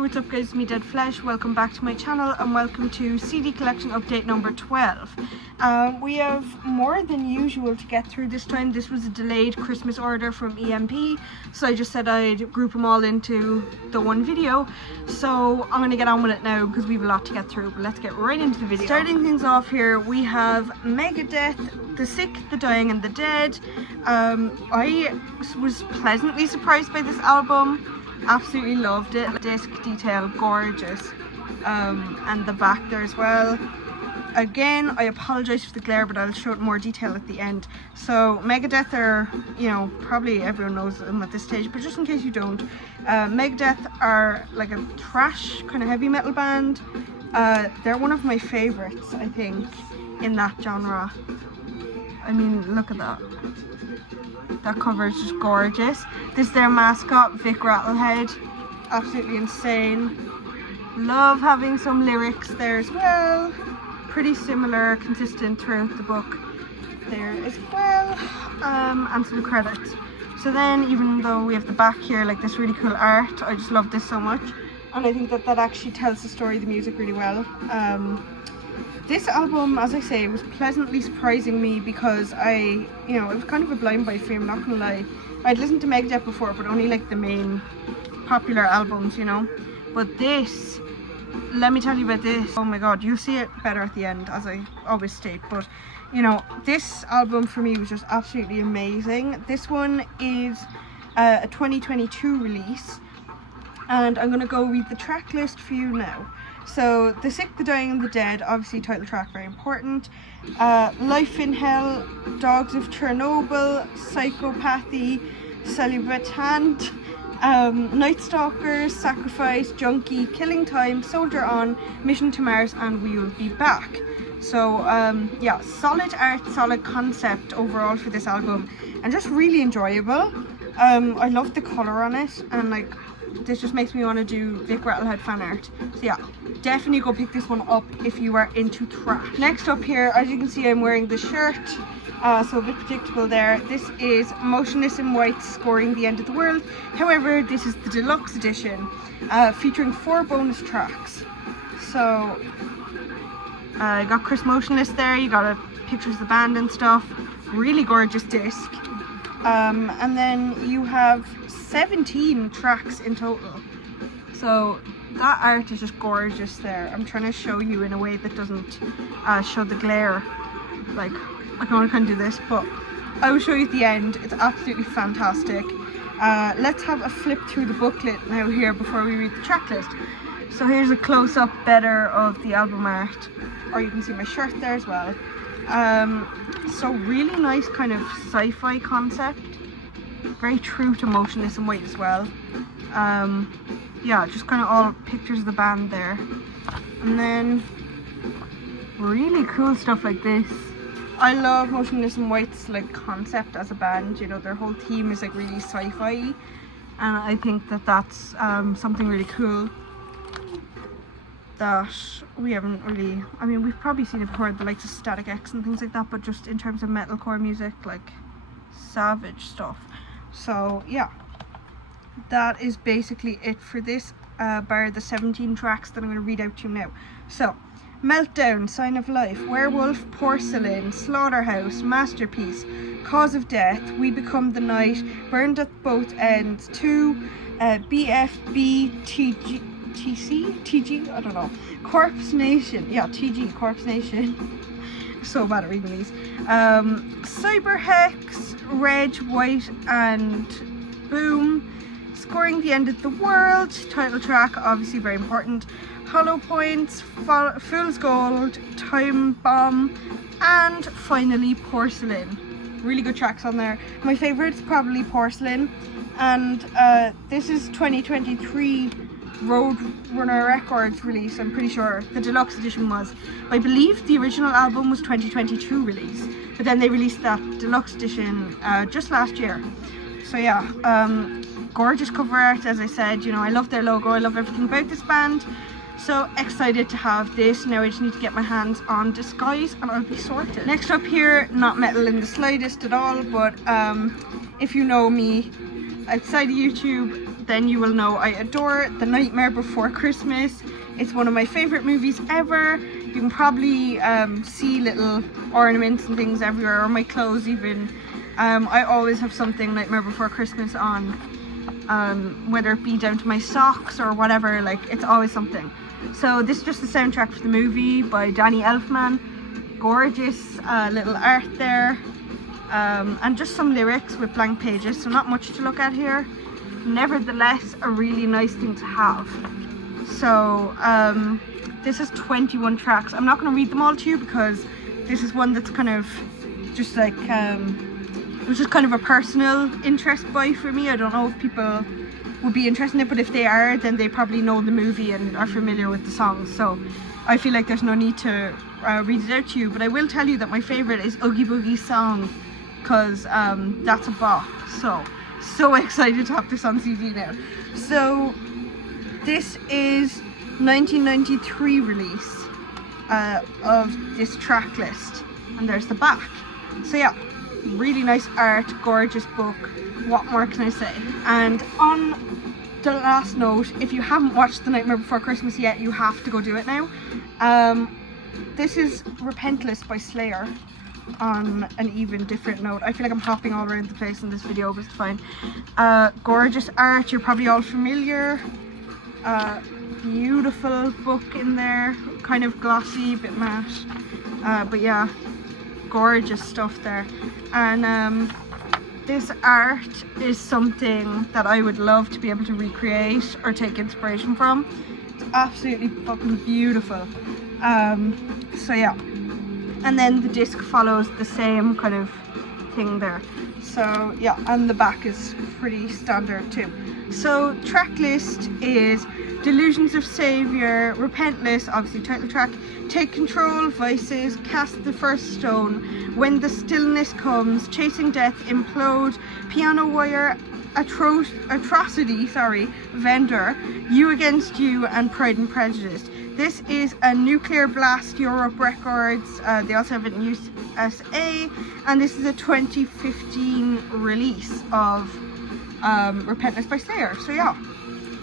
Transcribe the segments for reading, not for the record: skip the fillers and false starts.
What's up guys, it's me Dead Flesh. Welcome back to my channel and welcome to CD collection update number 12. We have more than usual to get through this time. This was a delayed Christmas order from EMP, so I just said I'd group them all into the one video. So I'm going to get on with it now because we have a lot to get through, but let's get right into the video. Starting things off here, we have Megadeth, The Sick, The Dying and The Dead. I was pleasantly surprised by this album. Absolutely loved it. Disc detail, gorgeous. And the back there as well. Again, I apologize for the glare, but I'll show it more detail at the end. So Megadeth are, you know, probably everyone knows them at this stage, but just in case you don't, Megadeth are like a thrash kind of heavy metal band. They're one of my favorites, I think, in that genre. I mean, look at that. That cover is just gorgeous. This is their mascot, Vic Rattlehead. Absolutely insane. Love having some lyrics there as well. Pretty similar, consistent throughout the book there as well. And some credits. So then, even though we have the back here, like this really cool art, I just love this so much. And I think that that actually tells the story of the music really well. This album, as I say, was pleasantly surprising me because it was kind of a blind buy for me, I'm not gonna lie. I'd listened to Megadeth before, but only like the main popular albums, you know. But this, let me tell you about this. Oh my god, you'll see it better at the end, as I always state. But, you know, this album for me was just absolutely amazing. This one is a 2022 release, and I'm gonna go read the track list for you now. So, The Sick, The Dying and The Dead, obviously title track, very important. Life in Hell, Dogs of Chernobyl, Psychopathy, Celibatant, Night Stalkers, Sacrifice, Junkie, Killing Time, Soldier On, Mission to Mars and We Will Be Back. So, yeah, solid art, solid concept overall for this album and just really enjoyable. I love the colour on it and like, this just makes me want to do Vic Rattlehead fan art. So yeah, definitely go pick this one up if you are into thrash. Next up here, as you can see, I'm wearing the shirt, so a bit predictable there. This is Motionless in White, Scoring the End of the World. However, this is the deluxe edition, featuring 4 bonus tracks. So you got Chris Motionless there, you got pictures of the band and stuff. Really gorgeous disc. And then you have 17 tracks in total. So that art is just gorgeous there. I'm trying to show you in a way that doesn't show the glare. Like, I don't want to kind of do this, but I will show you at the end. It's absolutely fantastic. Let's have a flip through the booklet now here before we read the track list. So here's a close-up better of the album art, or you can see my shirt there as well. So really nice kind of sci-fi concept, very true to Motionless in White as well. Yeah, just kind of all pictures of the band there, and then really cool stuff like this. I love Motionless in White's like concept as a band. You know, their whole theme is like really sci-fi, and I think that that's something really cool that we haven't really, I mean, we've probably seen it before, the likes of Static X and things like that, but just in terms of metalcore music, like savage stuff. So yeah, that is basically it for this, bar the 17 tracks that I'm going to read out to you now. So, Meltdown, Sign of Life, Werewolf, Porcelain, Slaughterhouse, Masterpiece, Cause of Death, We Become the Night, Burned at Both Ends, 2, BFB, TG, I don't know, Corpse Nation, yeah, TG, Corpse Nation, so bad at reading these, Cyber Hex, Reg, White and Boom, Scoring the End of the World, title track, obviously very important, Hollow Points, Fool's Gold, Time Bomb, and finally Porcelain. Really good tracks on there. My favourite is probably Porcelain, and this is 2023 Roadrunner Records release, I'm pretty sure. The deluxe edition was. I believe the original album was 2022 release, but then they released that deluxe edition just last year. So yeah, gorgeous cover art, as I said. You know, I love their logo, I love everything about this band. So excited to have this. Now I just need to get my hands on Disguise and I'll be sorted. Next up here, not metal in the slightest at all, but if you know me outside of YouTube, then you will know I adore The Nightmare Before Christmas. It's one of my favourite movies ever. You can probably see little ornaments and things everywhere, or my clothes even. I always have something Nightmare Before Christmas on, whether it be down to my socks or whatever, like it's always something. So this is just the soundtrack for the movie by Danny Elfman. Gorgeous little art there, and just some lyrics with blank pages, so not much to look at here. Nevertheless, a really nice thing to have. So this is 21 tracks. I'm not going to read them all to you because this is one that's kind of just like it was just kind of a personal interest buy for me. I don't know if people would be interested in it, but if they are, then they probably know the movie and are familiar with the songs, so I feel like there's no need to read it out to you. But I will tell you that my favourite is Oogie Boogie's song, because that's a bop. So excited to have this on CD now. So this is 1993 release of this track list, and there's the back. So yeah, really nice art, gorgeous book. What more can I say? And on the last note, if you haven't watched The Nightmare Before Christmas yet, you have to go do it now. This is Repentless by Slayer, on an even different note. I feel like I'm hopping all around the place in this video, but it's fine. Gorgeous art, you're probably all familiar. Beautiful book in there, kind of glossy, bit matte, but yeah, gorgeous stuff there. And this art is something that I would love to be able to recreate or take inspiration from. It's absolutely fucking beautiful. So yeah, and then the disc follows the same kind of thing there. So yeah, and the back is pretty standard too. So track list is Delusions of Savior, Repentless, obviously title track, Take Control, Vices, Cast the First Stone, When the Stillness Comes, Chasing Death, Implode, Piano Wire, Atrocity, Vendor, You Against You, and Pride and Prejudice. This is a Nuclear Blast Europe Records, they also have it in USA, and this is a 2015 release of Repentless by Slayer. So yeah,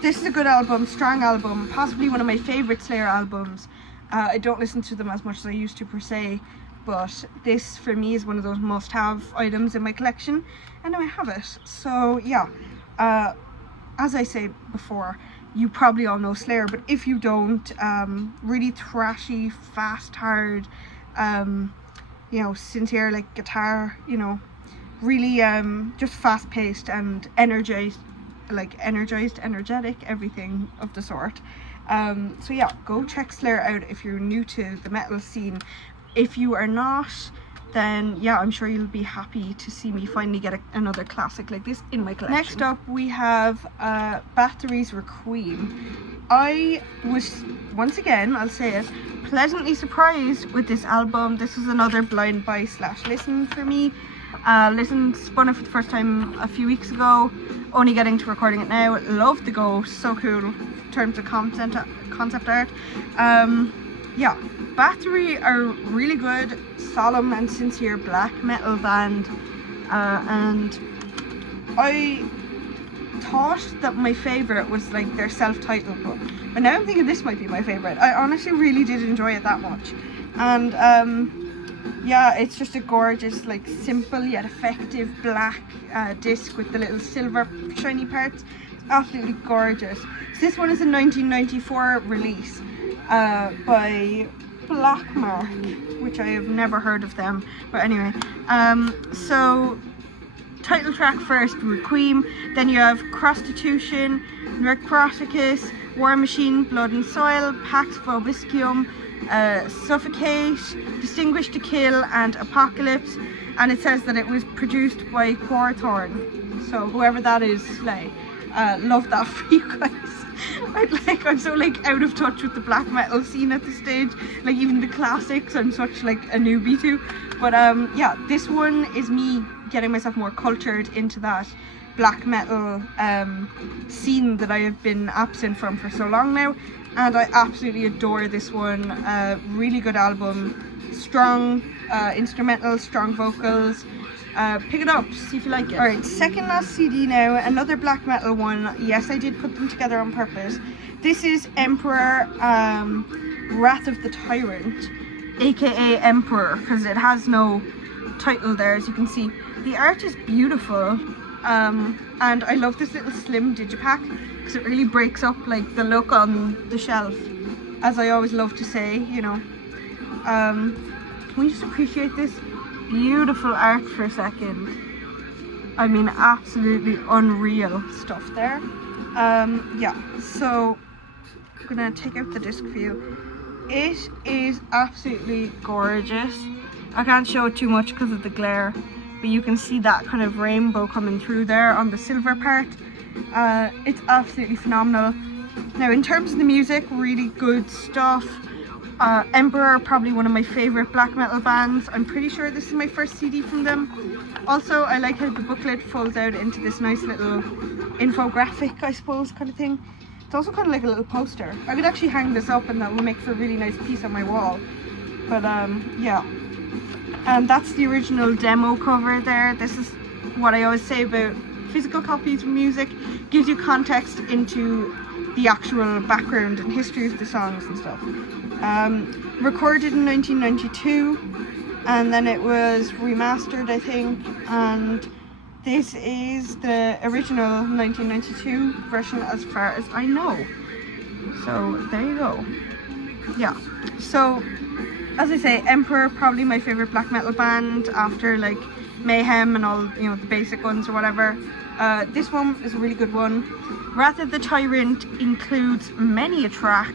this is a good album, strong album, possibly one of my favourite Slayer albums. I don't listen to them as much as I used to per se, but this for me is one of those must-have items in my collection, and now I have it. So yeah, as I said before, you probably all know Slayer, but if you don't, really thrashy, fast, hard, you know, sincere like guitar, you know, really just fast-paced and energized, energetic, everything of the sort. So yeah, go check Slayer out if you're new to the metal scene. If you are not, then yeah, I'm sure you'll be happy to see me finally get another classic like this in my collection. Next up we have Bathory's Requiem. I was, once again, I'll say it, pleasantly surprised with this album. This was another blind buy / listen for me. Spun it for the first time a few weeks ago, only getting to recording it now. Love the go, so cool in terms of concept art. Yeah, Bathory are really good, solemn and sincere black metal band, and I thought that my favourite was like their self-titled book, but now I'm thinking this might be my favourite. I honestly really did enjoy it that much, and yeah, it's just a gorgeous, like, simple yet effective black disc with the little silver shiny parts. It's absolutely gorgeous. So this one is a 1994 release by Black Mark, which I have never heard of them, but anyway. So title track first, Requiem, then you have Prostitution, Necroticus, War Machine, Blood and Soil, Pax Vobiscum, Suffocate, Distinguished to Kill, and Apocalypse. And it says that it was produced by Quorthorn, so whoever that is, slay. Love that for you guys. I'm so like out of touch with the black metal scene at this stage, like even the classics I'm such like a newbie to, but yeah, this one is me getting myself more cultured into that black metal scene that I have been absent from for so long now, and I absolutely adore this one. Really good album, strong instrumental, strong vocals. Pick it up, see if you like it. Alright, second last CD now, another black metal one. Yes, I did put them together on purpose. This is Emperor Wrath of the Tyrant, aka Emperor, because it has no title there, as you can see. The art is beautiful, and I love this little slim digipack because it really breaks up like the look on the shelf, as I always love to say, you know. Can we just appreciate this beautiful art for a second? I mean, absolutely unreal stuff there. Yeah, so I'm gonna take out the disc for you. It is absolutely gorgeous. I can't show it too much because of the glare, but you can see that kind of rainbow coming through there on the silver part. It's absolutely phenomenal. Now, in terms of the music, really good stuff. Emperor, probably one of my favourite black metal bands. I'm pretty sure this is my first CD from them. Also, I like how the booklet folds out into this nice little infographic, I suppose, kind of thing. It's also kind of like a little poster. I could actually hang this up and that will make for a really nice piece on my wall. But yeah. And that's the original demo cover there. This is what I always say about physical copies of music. Gives you context into the actual background and history of the songs and stuff. Recorded in 1992, and then it was remastered, I think, and this is the original 1992 version as far as I know. So there you go. Yeah, so as I say, Emperor, probably my favorite black metal band after like Mayhem and all, you know, the basic ones or whatever. This one is a really good one. Wrath of the Tyrant includes many a track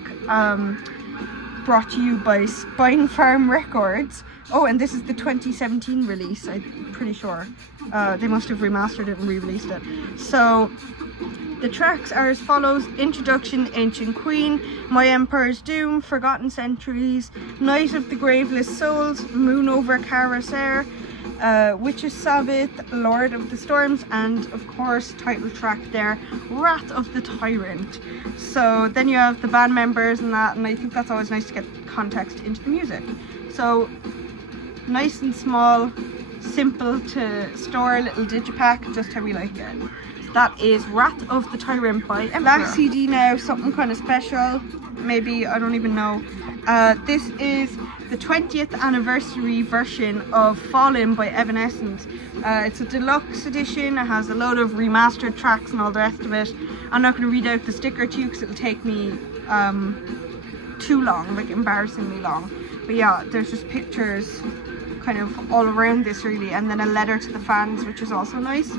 brought to you by Spinefarm Records. Oh, and this is the 2017 release, I'm pretty sure. They must have remastered it and re-released it. So the tracks are as follows: Introduction, Ancient Queen, My Emperor's Doom, Forgotten Centuries, Night of the Graveless Souls, Moon Over Karaser, Witch's Sabbath, Lord of the Storms, and of course title track there, Wrath of the Tyrant. So then you have the band members and that, and I think that's always nice to get context into the music. So nice and small, simple to store, little digipack, just how we like it. That is Wrath of the Tyrant by Emperor. Last CD now, something kind of special, maybe, I don't even know. This is the 20th anniversary version of Fallen by Evanescence. It's a deluxe edition. It has a load of remastered tracks and all the rest of it. I'm not going to read out the sticker to you because it'll take me too long, like embarrassingly long. But yeah, there's just pictures kind of all around this really, and then a letter to the fans, which is also nice.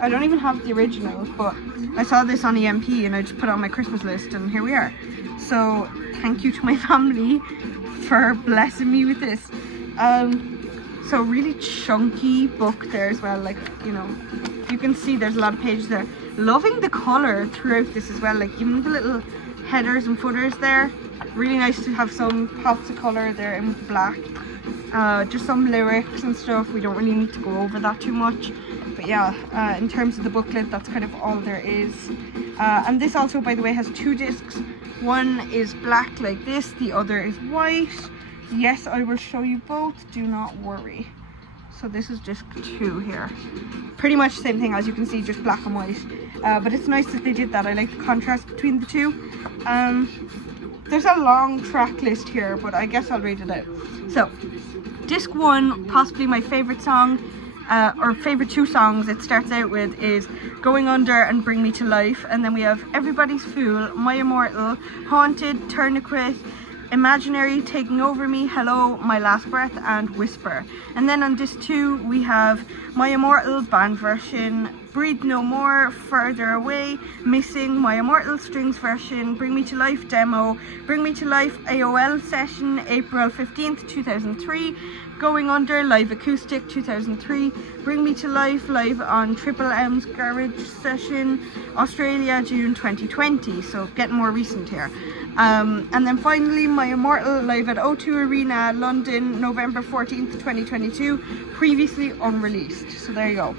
I don't even have the original, but I saw this on EMP and I just put it on my Christmas list, and here we are. So thank you to my family for blessing me with this. So really chunky book there as well, like, you know, you can see there's a lot of pages there. Loving the colour throughout this as well, like even the little headers and footers there. Really nice to have some pops of colour there in black. Just some lyrics and stuff. We don't really need to go over that too much. But yeah, in terms of the booklet, that's kind of all there is. And this also, by the way, has two discs. One is black like this, the other is white. Yes, I will show you both, do not worry. So this is disc 2 here. Pretty much the same thing, as you can see, just black and white. But it's nice that they did that. I like the contrast between the two. There's a long track list here, but I guess I'll read it out. So, disc 1, possibly my favourite song, or favourite 2 songs it starts out with is Going Under and Bring Me to Life, and then we have Everybody's Fool, My Immortal, Haunted, Tourniquet, Imaginary, Taking Over Me, Hello, My Last Breath, and Whisper. And then on disc 2 we have My Immortal band version, Breathe No More, Further Away, Missing, My Immortal strings version, Bring Me to Life demo, Bring Me to Life AOL session, April 15th 2003, Going Under, live acoustic 2003. Bring Me to Life, live on Triple M's Garage Session, Australia, June 2020. So getting more recent here. And then finally, My Immortal, live at O2 Arena, London, November 14th, 2022. Previously unreleased. So there you go.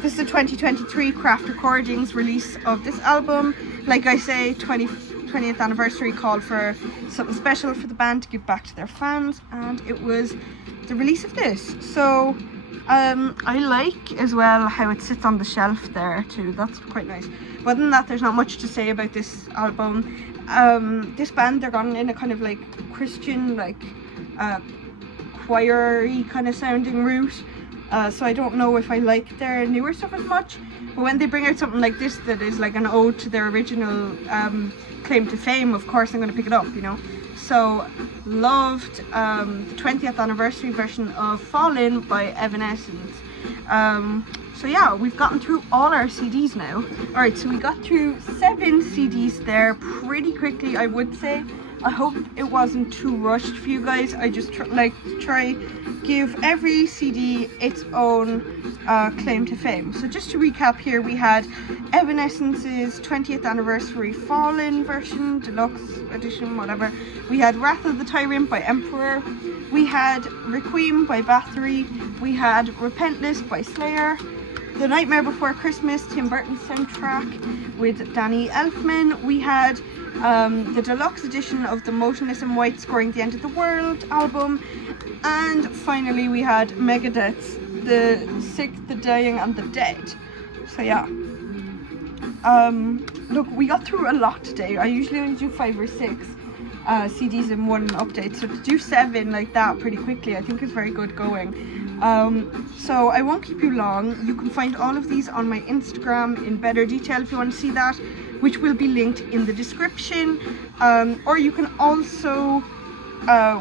This is the 2023 Craft Recordings release of this album. Like I say, 20th anniversary called for something special for the band to give back to their fans, and it was the release of this. So I like as well how it sits on the shelf there too. That's quite nice. But other than that, there's not much to say about this album. This band, they're gone in a kind of like Christian, like choir-y kind of sounding route. So I don't know if I like their newer stuff as much, but when they bring out something like this that is like an ode to their original claim to fame, of course I'm going to pick it up, you know. So loved the 20th anniversary version of Fallen by Evanescence. So yeah, we've gotten through all our CDs now. Alright, so we got through 7 CDs there pretty quickly, I would say. I hope it wasn't too rushed for you guys. I just like to try give every CD its own claim to fame. So just to recap here, we had Evanescence's 20th anniversary Fallen version, deluxe edition, whatever. We had Wrath of the Tyrant by Emperor. We had Requiem by Bathory. We had Repentless by Slayer. The Nightmare Before Christmas, Tim Burton soundtrack with Danny Elfman. We had the deluxe edition of the Motionless in White Scoring the End of the World album. And finally we had Megadeth's The Sick, the Dying and the Dead. So yeah. Look, we got through a lot today. I usually only do 5 or 6 CDs in one update, so to do 7 like that pretty quickly I think is very good going. So I won't keep you long. You can find all of these on my Instagram in better detail if you want to see that, which will be linked in the description. Or you can also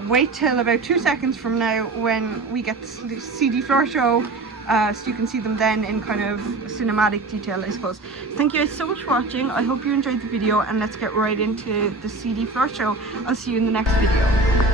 wait till about 2 seconds from now when we get the CD floor show, so you can see them then in kind of cinematic detail, I suppose. Thank you guys so much for watching. I hope you enjoyed the video, and let's get right into the CD floor show. I'll see you in the next video.